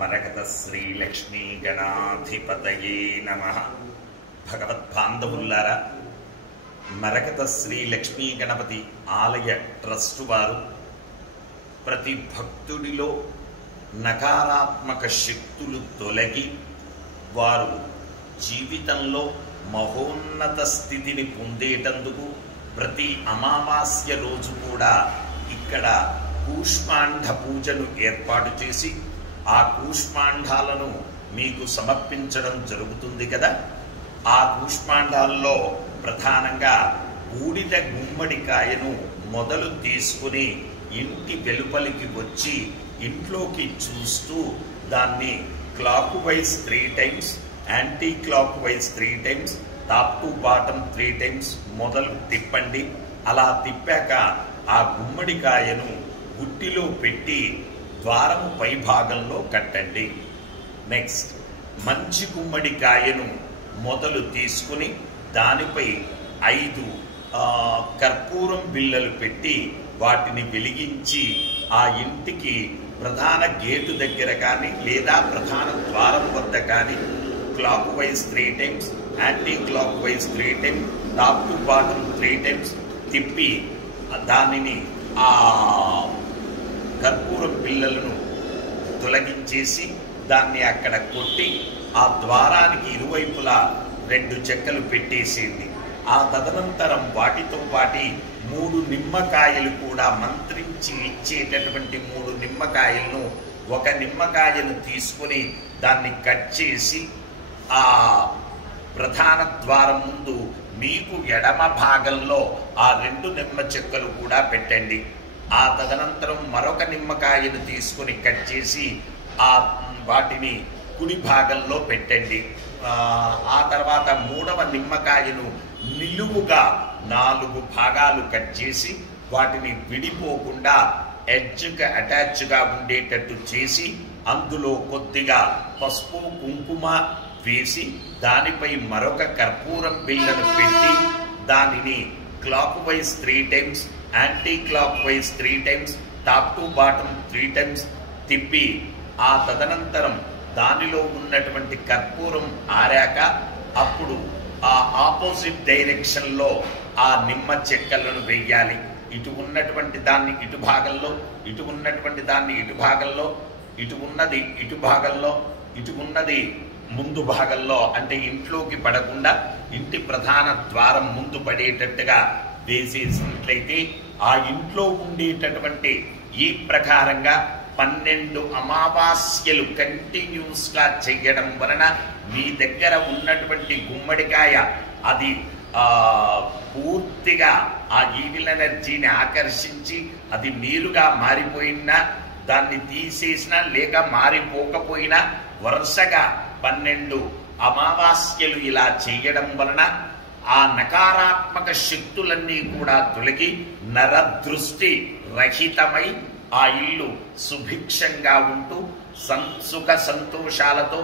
మరకత శ్రీ లక్ష్మీ గణాధిపతయే నమః. భగవద్బాంధవుల్లారా, మరకత శ్రీ లక్ష్మీ గణపతి ఆలయ ట్రస్ట్ వారు ప్రతి భక్తుడిలో నకారాత్మక శక్తులు తొలగి వారు జీవితంలో మహోన్నత స్థితిని పొందేటందుకు ప్రతి అమావాస్య రోజు కూడా ఇక్కడ కూష్మాండ పూజను ఏర్పాటు చేసి ఆ కూష్మాండాలను మీకు సమర్పించడం జరుగుతుంది కదా. ఆ కూష్మాండాల్లో ప్రధానంగా బూడిద గుమ్మడికాయను మొదలు తీసుకుని ఇంటి వెలుపలికి వచ్చి ఇంట్లోకి చూస్తూ దాన్ని clock wise 3 times, anti clock wise 3 times, top to bottom 3 times మొదలు తిప్పండి. అలా తిప్పాక ఆ గుమ్మడికాయను గుట్టిలో పెట్టి ద్వారము పై భాగంలో కట్టండి. నెక్స్ట్, మంచి గుమ్మడికాయను మొదలు తీసుకుని దానిపై 5 కర్పూరం బిళ్ళలు పెట్టి వాటిని వెలిగించి ఆ ఇంటికి ప్రధాన గేటు దగ్గర కానీ లేదా ప్రధాన ద్వారం వద్ద కానీ clock wise 3 times, anti clock wise 3 times, top to bottom 3 times తిప్పి దానిని ఆ కర్పూరం పిల్లలను తొలగించేసి దాన్ని అక్కడ కొట్టి ఆ ద్వారానికి ఇరువైపులా 2 చెక్కలు పెట్టేసేయండి. ఆ తదనంతరం వాటితో పాటి 3 నిమ్మకాయలు కూడా మంత్రించి ఇచ్చేటటువంటి 3 నిమ్మకాయలను, 1 నిమ్మకాయను తీసుకుని దాన్ని కట్ చేసి ఆ ప్రధాన ద్వారం ముందు మీకు ఎడమ భాగంలో ఆ 2 నిమ్మ చెక్కలు కూడా పెట్టండి. ఆ తదనంతరం మరొక నిమ్మకాయను తీసుకుని కట్ చేసి ఆ వాటిని కుడి భాగంలో పెట్టండి. ఆ తర్వాత 3వ నిమ్మకాయను నిలువుగా 4 భాగాలు కట్ చేసి వాటిని విడిపోకుండా ఎడ్జ్కి అటాచ్గా ఉండేటట్టు చేసి అందులో కొద్దిగా పసుపు కుంకుమ వేసి దానిపై మరొక కర్పూరం బిళ్ళను పెట్టి దానిని clock wise 3 times, anti clock wise 3 times, top to bottom 3 times తిప్పి ఆ తదనంతరం దానిలో ఉన్నటువంటి కర్పూరం ఆరాక అప్పుడు ఆ ఆపోజిట్ డైరెక్షన్లో ఆ నిమ్మ చెక్కలను వేయాలి. ఇటు ఉన్నటువంటి దాన్ని ఇటు భాగంలో, ఇటు ఉన్నటువంటి దాన్ని ఇటు భాగంలో, ఇటు ఉన్నది ఇటు భాగంలో, ఇటు ఉన్నది ముందు భాగంలో, అంటే ఇంట్లోకి పడకుండా ఇంటి ప్రధాన ద్వారం ముందు పడేటట్టుగా వేసేసినట్లయితే ఆ ఇంట్లో ఉండేటటువంటి ఈ ప్రకారంగా 12 అమావాస్యలు కంటిన్యూస్గా చెయ్యడం వలన మీ దగ్గర ఉన్నటువంటి గుమ్మడికాయ అది పూర్తిగా ఆ ఈవిల్ ఎనర్జీని ఆకర్షించి అది నీరుగా మారిపోయినా, దాన్ని తీసేసినా లేక మారిపోకపోయినా వరుసగా 12 అమావాస్యలు ఇలా చేయడం వలన ఆ నకారాత్మక శక్తులన్నీ కూడా తొలగి నరదృష్టి రహితమై ఆ ఇల్లు సుభిక్షంగా ఉంటూ సుఖ సంతోషాలతో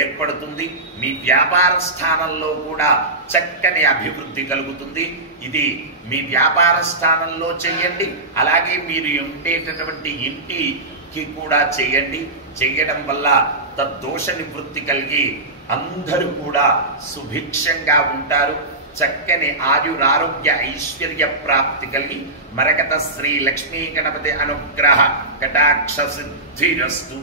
ఏర్పడుతుంది. మీ వ్యాపార స్థానంలో కూడా చక్కని అభివృద్ధి కలుగుతుంది. ఇది మీ వ్యాపార స్థానంలో చేయండి, అలాగే మీరు ఉండేటటువంటి ఇంటికి కూడా చేయండి. చేయడం వల్ల తద్దోష నివృత్తి కలిగి అందరూ కూడా సుభిక్షంగా ఉంటారు. చక్కని ఆయురారోగ్య ఐశ్వర్య ప్రాప్తి కలిగి మరకత శ్రీ లక్ష్మీ గణపతి అనుగ్రహ కటాక్ష సిద్ధిరస్తు.